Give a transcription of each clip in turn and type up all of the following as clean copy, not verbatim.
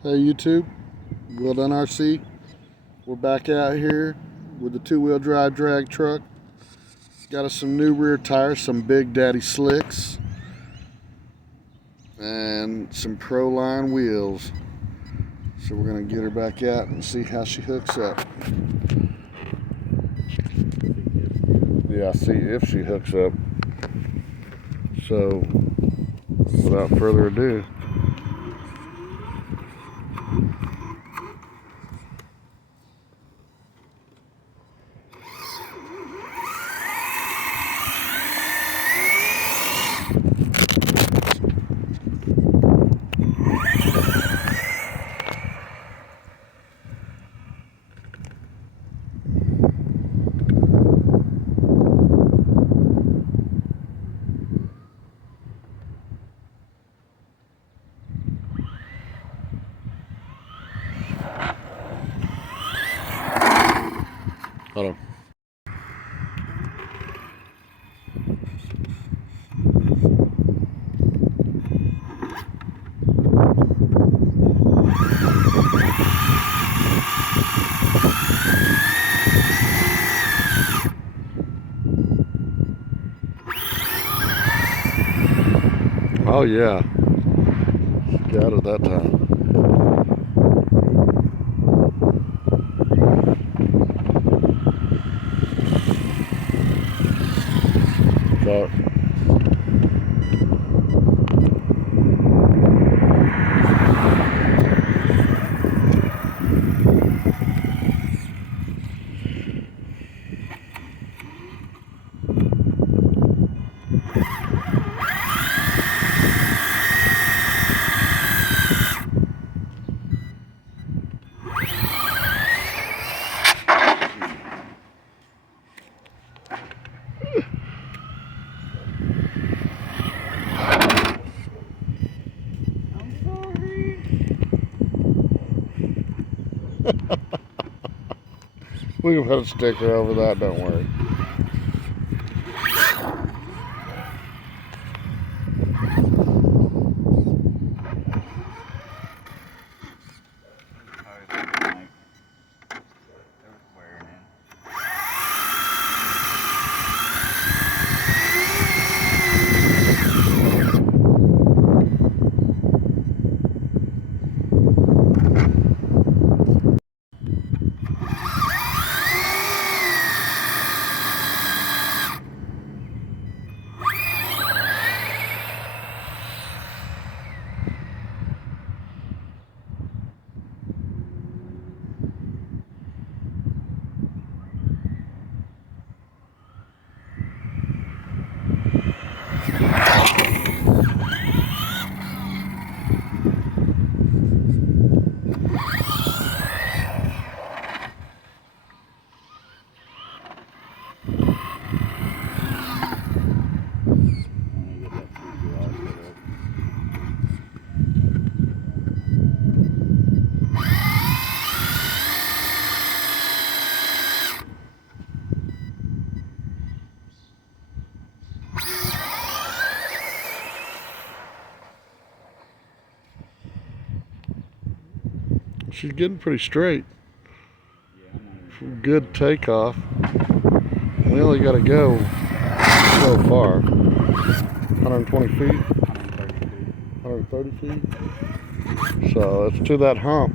Hey YouTube, Well Done RC. We're back out here with the two-wheel drive drag truck. Got us some new rear tires, some Big Daddy slicks, and some Pro-Line wheels. So we're gonna get her back out and see how she hooks up. Yeah, see if she hooks up. So without further ado, hold on. Oh yeah, got it that time. So, we can put a sticker over that, don't worry. She's getting pretty straight. Good takeoff. We only got to go so far. 120 feet? 130 feet? So it's to that hump.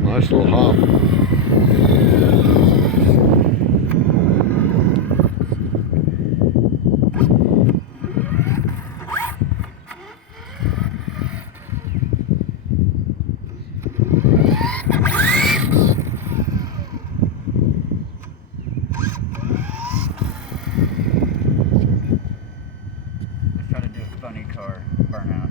Nice little hop. Let's try to do a funny car burnout.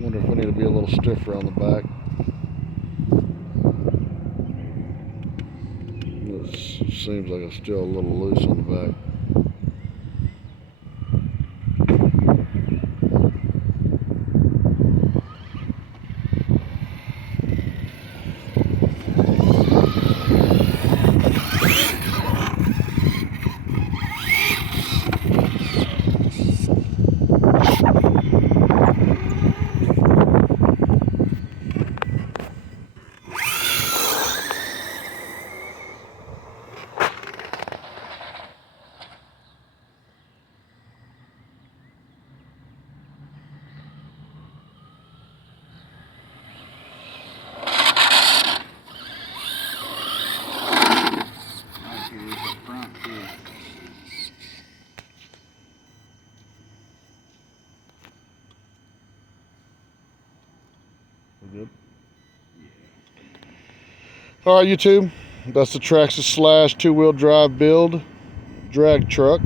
Wonder if we need to be a little stiffer on the back. This seems like it's still a little loose on the back. We're good. All right, YouTube. That's the Traxxas Slash 2-wheel drive build drag truck.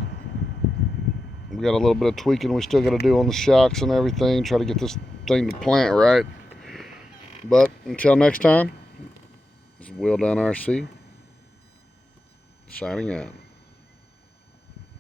We got a little bit of tweaking we still got to do on the shocks and everything. Try to get this thing to plant right. But until next time, this is Wheel Down RC signing out.